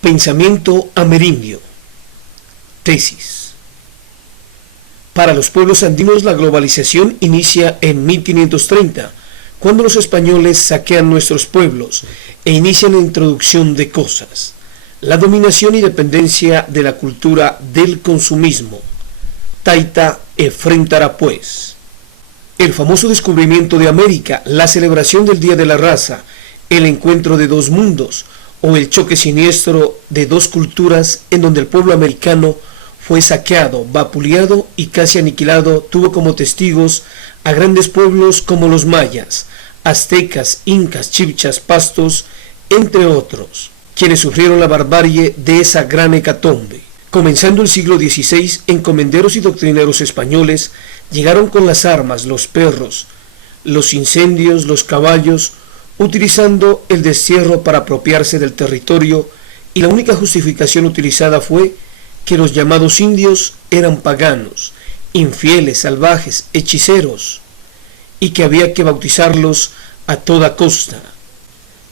Pensamiento amerindio. Tesis. Para los pueblos andinos la globalización inicia en 1530, cuando los españoles saquean nuestros pueblos e inician la introducción de cosas, la dominación y dependencia de la cultura del consumismo. Taita enfrentará pues el famoso descubrimiento de América, la celebración del Día de la Raza, el encuentro de dos mundos, o el choque siniestro de dos culturas en donde el pueblo americano fue saqueado, vapuleado y casi aniquilado, tuvo como testigos a grandes pueblos como los mayas, aztecas, incas, chibchas, pastos, entre otros, quienes sufrieron la barbarie de esa gran hecatombe. Comenzando el siglo XVI, encomenderos y doctrineros españoles llegaron con las armas, los perros, los incendios, los caballos, utilizando el destierro para apropiarse del territorio, y la única justificación utilizada fue que los llamados indios eran paganos, infieles, salvajes, hechiceros, y que había que bautizarlos a toda costa.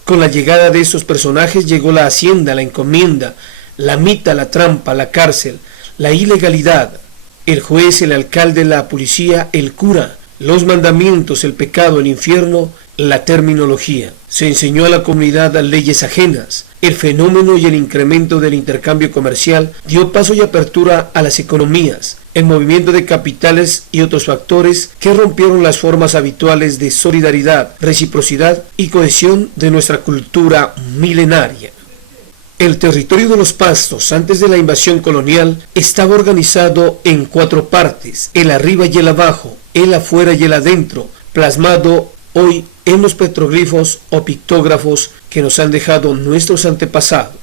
Con la llegada de estos personajes llegó la hacienda, la encomienda, la mita, la trampa, la cárcel, la ilegalidad, el juez, el alcalde, la policía, el cura, los mandamientos, el pecado, el infierno, la terminología. Se enseñó a la comunidad leyes ajenas. El fenómeno y el incremento del intercambio comercial dio paso y apertura a las economías, el movimiento de capitales y otros factores que rompieron las formas habituales de solidaridad, reciprocidad y cohesión de nuestra cultura milenaria. El territorio de los pastos antes de la invasión colonial estaba organizado en 4 partes, el arriba y el abajo, el afuera y el adentro, plasmado hoy en los petroglifos o pictógrafos que nos han dejado nuestros antepasados.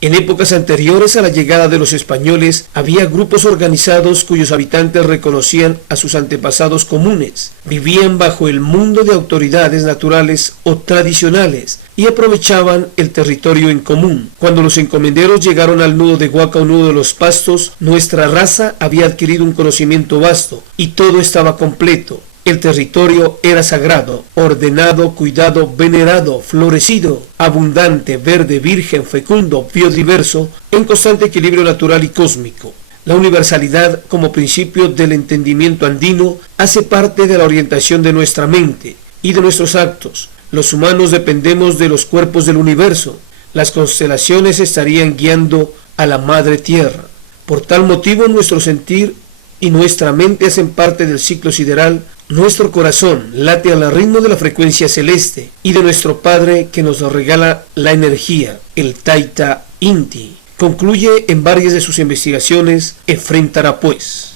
En épocas anteriores a la llegada de los españoles había grupos organizados cuyos habitantes reconocían a sus antepasados comunes, vivían bajo el mundo de autoridades naturales o tradicionales y aprovechaban el territorio en común. Cuando los encomenderos llegaron al nudo de Huaca o nudo de los pastos, nuestra raza había adquirido un conocimiento vasto y todo estaba completo. El territorio era sagrado, ordenado, cuidado, venerado, florecido, abundante, verde, virgen, fecundo, biodiverso, en constante equilibrio natural y cósmico. La universalidad como principio del entendimiento andino hace parte de la orientación de nuestra mente y de nuestros actos. Los humanos dependemos de los cuerpos del universo. Las constelaciones estarían guiando a la madre tierra. Por tal motivo nuestro sentir y nuestra mente hacen parte del ciclo sideral. Nuestro corazón late al ritmo de la frecuencia celeste y de nuestro Padre que nos regala la energía, el Taita Inti. Concluye en varias de sus investigaciones, enfrentará pues.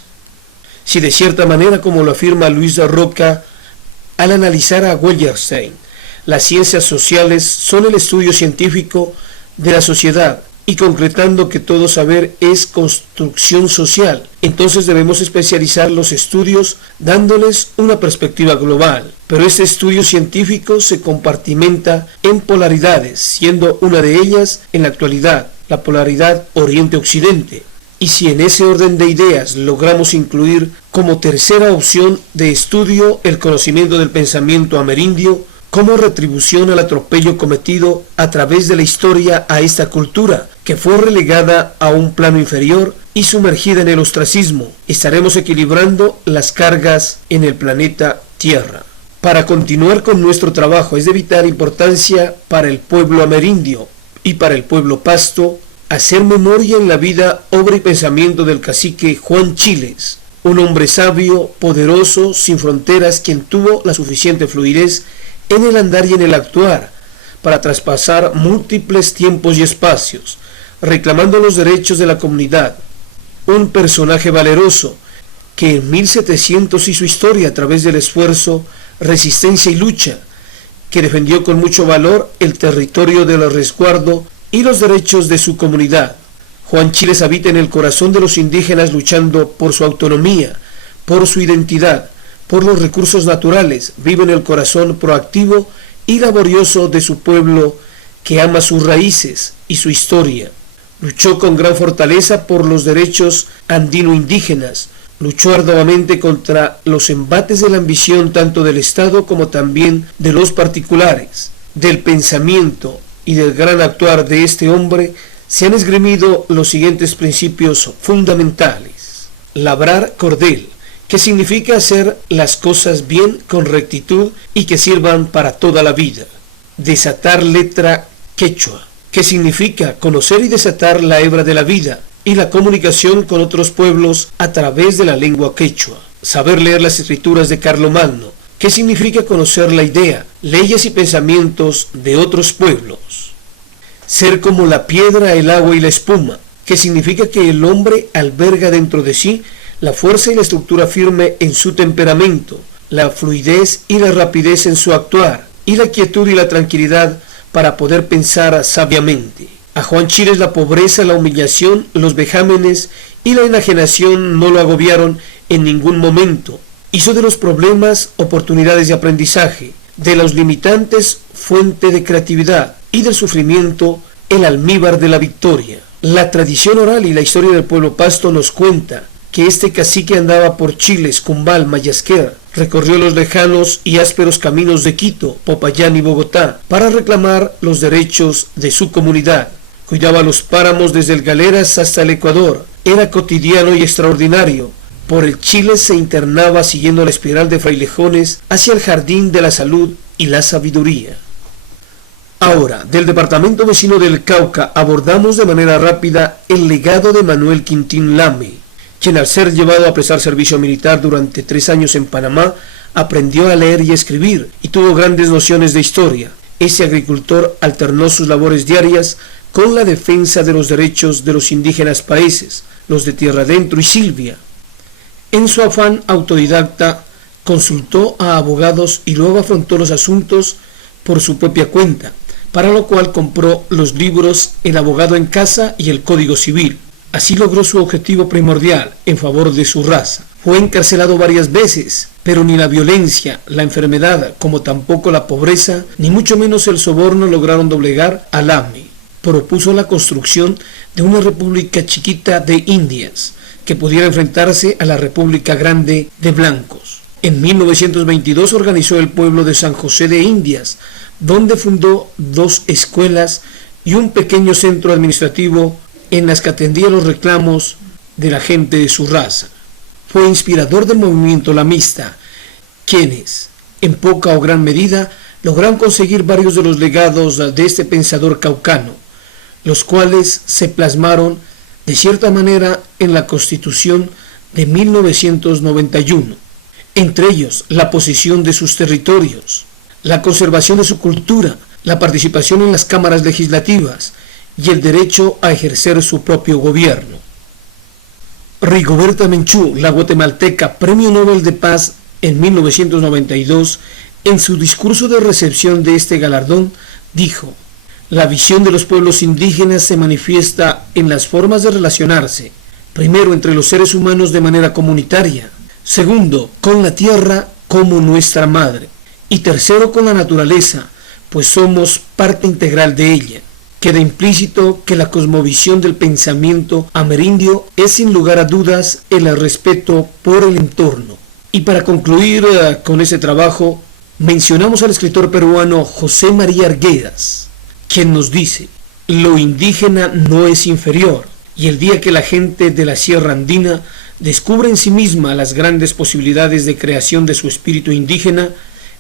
Si de cierta manera, como lo afirma Luis de Roca, al analizar a Wallerstein, las ciencias sociales son el estudio científico de la sociedad, y concretando que todo saber es construcción social, entonces debemos especializar los estudios dándoles una perspectiva global. Pero este estudio científico se compartimenta en polaridades, siendo una de ellas en la actualidad la polaridad Oriente-Occidente. Y si en ese orden de ideas logramos incluir como tercera opción de estudio el conocimiento del pensamiento amerindio, como retribución al atropello cometido a través de la historia a esta cultura, que fue relegada a un plano inferior y sumergida en el ostracismo, estaremos equilibrando las cargas en el planeta Tierra. Para continuar con nuestro trabajo es de vital importancia para el pueblo amerindio y para el pueblo pasto hacer memoria en la vida, obra y pensamiento del cacique Juan Chiles, un hombre sabio, poderoso, sin fronteras, quien tuvo la suficiente fluidez en el andar y en el actuar, para traspasar múltiples tiempos y espacios, reclamando los derechos de la comunidad. Un personaje valeroso, que en 1700 hizo historia a través del esfuerzo, resistencia y lucha, que defendió con mucho valor el territorio del resguardo y los derechos de su comunidad. Juan Chiles habita en el corazón de los indígenas luchando por su autonomía, por su identidad, por los recursos naturales, vive en el corazón proactivo y laborioso de su pueblo que ama sus raíces y su historia. Luchó con gran fortaleza por los derechos andino-indígenas, luchó arduamente contra los embates de la ambición tanto del Estado como también de los particulares. Del pensamiento y del gran actuar de este hombre se han esgrimido los siguientes principios fundamentales. Labrar cordel, que significa hacer las cosas bien con rectitud y que sirvan para toda la vida. Desatar letra quechua, que significa conocer y desatar la hebra de la vida y la comunicación con otros pueblos a través de la lengua quechua. Saber leer las escrituras de Carlomagno, que significa conocer la idea, leyes y pensamientos de otros pueblos. Ser como la piedra, el agua y la espuma, que significa que el hombre alberga dentro de sí la fuerza y la estructura firme en su temperamento, la fluidez y la rapidez en su actuar, y la quietud y la tranquilidad para poder pensar sabiamente. A Juan Chiles la pobreza, la humillación, los vejámenes y la enajenación no lo agobiaron en ningún momento. Hizo de los problemas oportunidades de aprendizaje, de los limitantes fuente de creatividad y del sufrimiento el almíbar de la victoria. La tradición oral y la historia del pueblo pasto nos cuenta que este cacique andaba por Chiles, Cumbal, Mayasquer, recorrió los lejanos y ásperos caminos de Quito, Popayán y Bogotá para reclamar los derechos de su comunidad. Cuidaba los páramos desde el Galeras hasta el Ecuador. Era cotidiano y extraordinario. Por el Chile se internaba siguiendo la espiral de frailejones hacia el jardín de la salud y la sabiduría. Ahora, del departamento vecino del Cauca abordamos de manera rápida el legado de Manuel Quintín Lame, quien al ser llevado a prestar servicio militar durante 3 años en Panamá, aprendió a leer y escribir y tuvo grandes nociones de historia. Ese agricultor alternó sus labores diarias con la defensa de los derechos de los indígenas países, los de Tierra Adentro y Silvia. En su afán autodidacta, consultó a abogados y luego afrontó los asuntos por su propia cuenta, para lo cual compró los libros El abogado en casa y el Código Civil. Así logró su objetivo primordial en favor de su raza. Fue encarcelado varias veces, pero ni la violencia, la enfermedad, como tampoco la pobreza, ni mucho menos el soborno lograron doblegar a Lame. Propuso la construcción de una república chiquita de Indias, que pudiera enfrentarse a la República Grande de Blancos. En 1922 organizó el pueblo de San José de Indias, donde fundó 2 escuelas y un pequeño centro administrativo en las que atendía los reclamos de la gente de su raza. Fue inspirador del movimiento lamista, quienes, en poca o gran medida, lograron conseguir varios de los legados de este pensador caucano, los cuales se plasmaron de cierta manera en la Constitución de 1991, entre ellos la posesión de sus territorios, la conservación de su cultura, la participación en las cámaras legislativas y el derecho a ejercer su propio gobierno. Rigoberta Menchú, la guatemalteca, Premio Nobel de Paz en 1992, en su discurso de recepción de este galardón, dijo: la visión de los pueblos indígenas se manifiesta en las formas de relacionarse, primero entre los seres humanos de manera comunitaria, segundo, con la tierra como nuestra madre, y tercero, con la naturaleza, pues somos parte integral de ella. Queda implícito que la cosmovisión del pensamiento amerindio es sin lugar a dudas el respeto por el entorno. Y para concluir con ese trabajo, mencionamos al escritor peruano José María Arguedas, quien nos dice: lo indígena no es inferior, y el día que la gente de la Sierra Andina descubre en sí misma las grandes posibilidades de creación de su espíritu indígena,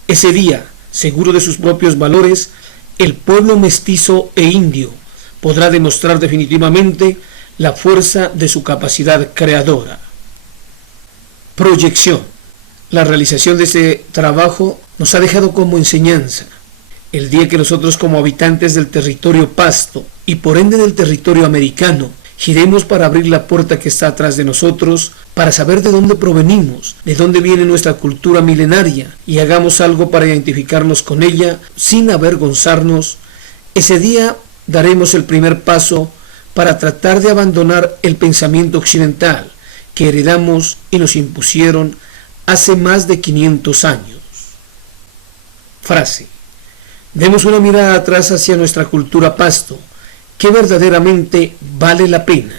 ese día, seguro de sus propios valores, el pueblo mestizo e indio podrá demostrar definitivamente la fuerza de su capacidad creadora. Proyección. La realización de este trabajo nos ha dejado como enseñanza: el día que nosotros, como habitantes del territorio pasto y por ende del territorio americano, giremos para abrir la puerta que está atrás de nosotros, para saber de dónde provenimos, de dónde viene nuestra cultura milenaria, y hagamos algo para identificarnos con ella sin avergonzarnos, ese día daremos el primer paso para tratar de abandonar el pensamiento occidental que heredamos y nos impusieron hace más de 500 años. Frase: demos una mirada atrás hacia nuestra cultura pasto, que verdaderamente vale la pena.